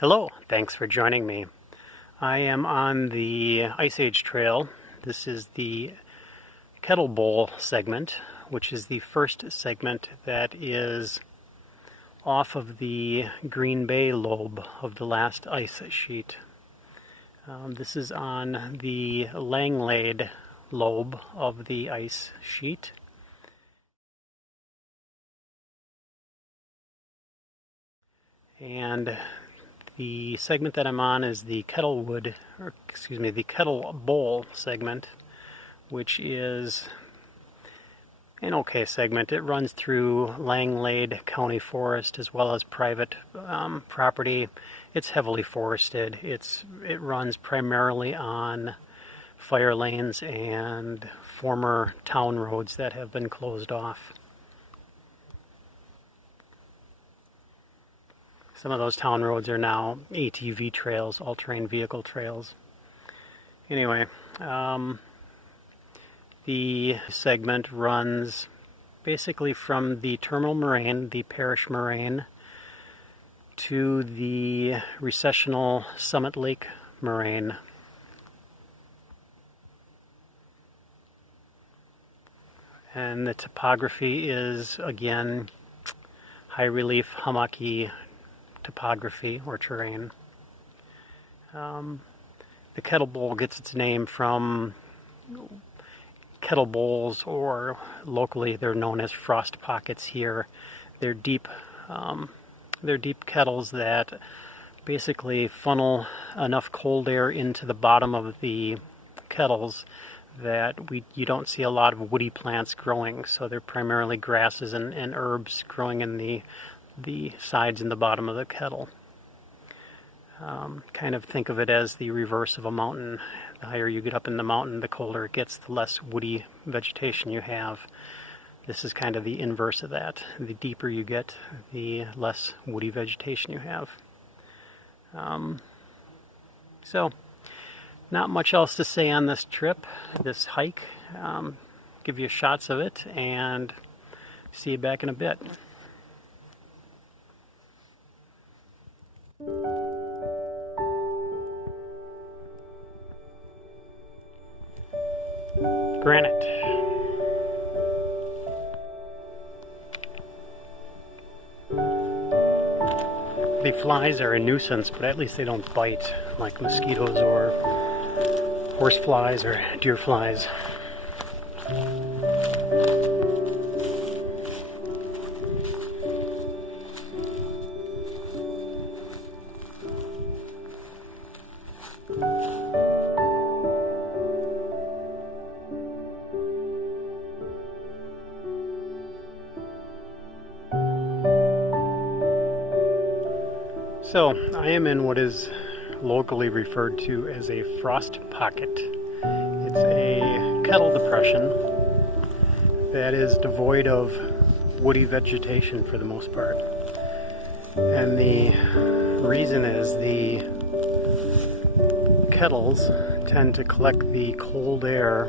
Hello, thanks for joining me. I am on the Ice Age Trail. This is the Kettlebowl segment, which is the first segment that is off of the Green Bay lobe of the last ice sheet. This is on the Langlade Lobe of the ice sheet. And the segment that I'm on is the Kettlebowl segment, which is an okay segment. It runs through Langlade County Forest as well as private property. It's heavily forested. It runs primarily on fire lanes and former town roads that have been closed off. Some of those town roads are now ATV trails, all-terrain vehicle trails. Anyway, the segment runs basically from the Terminal Moraine, the Parrish Moraine, to the Recessional Summit Lake Morraine. And the topography is, again, high relief, hummocky topography or terrain. The Kettlebowl gets its name from kettlebowls, or locally they're known as frost pockets here. They're deep kettles that basically funnel enough cold air into the bottom of the kettles that you don't see a lot of woody plants growing. So they're primarily grasses and herbs growing in the sides and the bottom of the kettle. Kind of think of it as the reverse of a mountain. The higher you get up in the mountain, the colder it gets, the less woody vegetation you have. This is kind of the inverse of that. The deeper you get, the less woody vegetation you have. So, not much else to say on this trip, this hike. Give you shots of it and see you back in a bit. Granite. The flies are a nuisance, but at least they don't bite like mosquitoes or horse flies or deer flies. So, I am in what is locally referred to as a frost pocket. It's a kettle depression that is devoid of woody vegetation for the most part. And the reason is the kettles tend to collect the cold air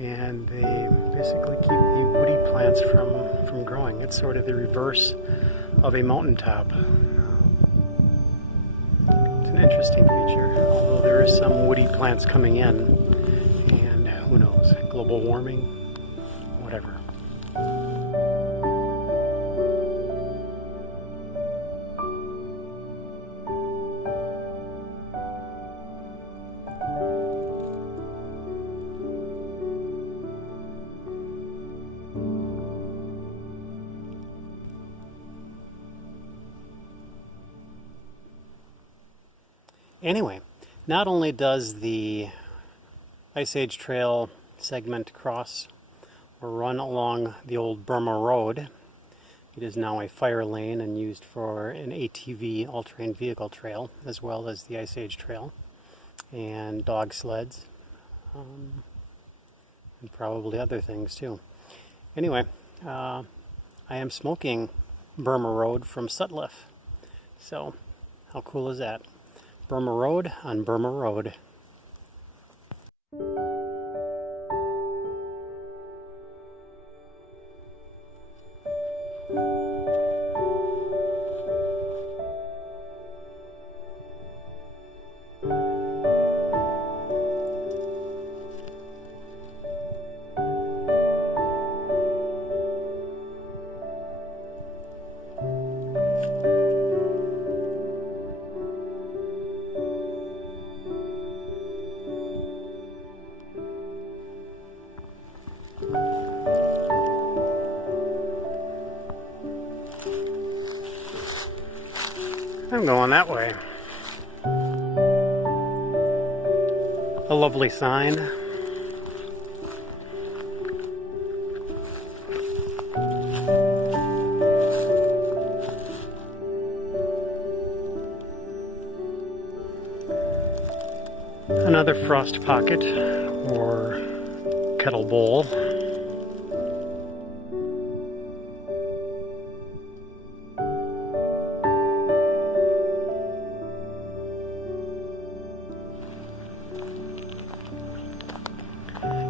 and they basically keep the woody plants from growing. It's sort of the reverse of a mountaintop. An interesting feature, although there is some woody plants coming in, and who knows, global warming, whatever. Anyway, not only does the Ice Age Trail segment cross or run along the old Burma Road, it is now a fire lane and used for an ATV, all-terrain vehicle trail, as well as the Ice Age Trail, and dog sleds, and probably other things too. Anyway, I am smoking Burma Road from Sutliff, so how cool is that? Burma Road on Burma Road. I'm going that way. A lovely sign. Another frost pocket or kettlebowl.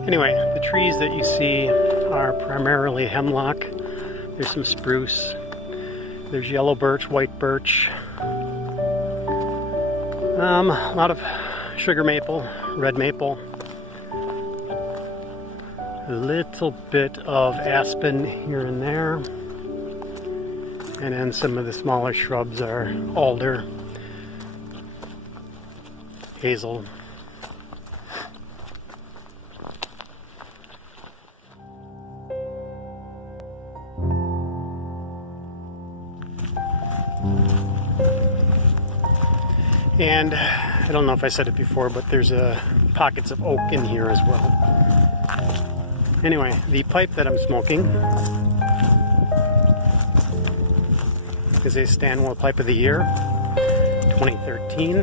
Anyway, the trees that you see are primarily hemlock. There's some spruce. There's yellow birch, white birch. A lot of sugar maple, red maple. A little bit of aspen here and there. And then some of the smaller shrubs are alder, hazel. And I don't know if I said it before, but there's pockets of oak in here as well. Anyway, the pipe that I'm smoking is a Stanwell Pipe of the Year, 2013.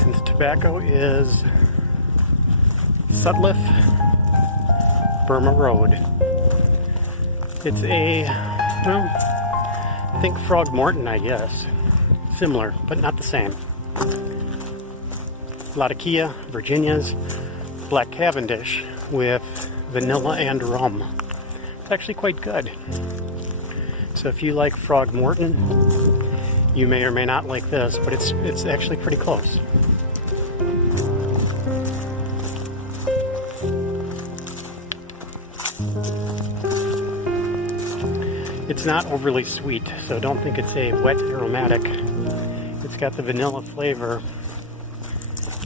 And the tobacco is Sutliff Burma Road. It's a, well, I think Frogmorton, I guess. Similar, but not the same. Latakia, Virginia's, Black Cavendish with vanilla and rum. It's actually quite good. So if you like Frogmorton, you may or may not like this, but it's actually pretty close. It's not overly sweet, so don't think it's a wet aromatic. It's got the vanilla flavor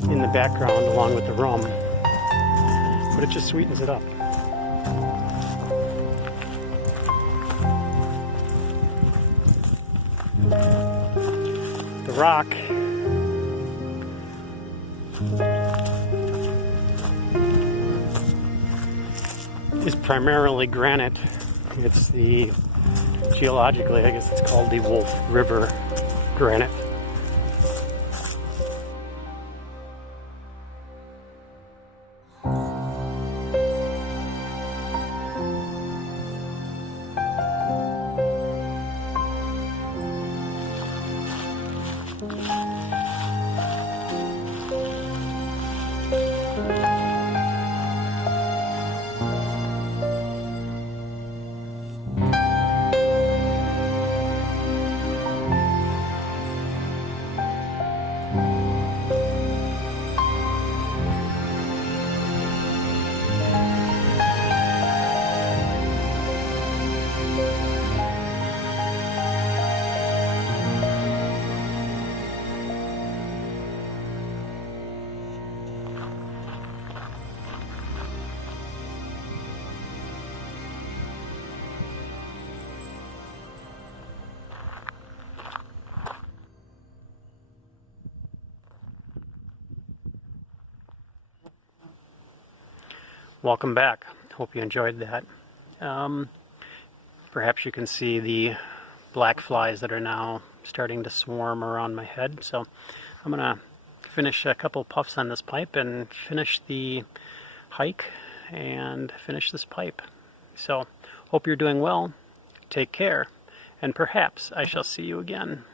in the background along with the rum, but it just sweetens it up. The rock is primarily granite. It's the, geologically, I guess it's called the Wolf River granite. Welcome back. Hope you enjoyed that. Perhaps you can see the black flies that are now starting to swarm around my head. So I'm going to finish a couple puffs on this pipe and finish the hike and finish this pipe. So hope you're doing well. Take care, and perhaps I shall see you again.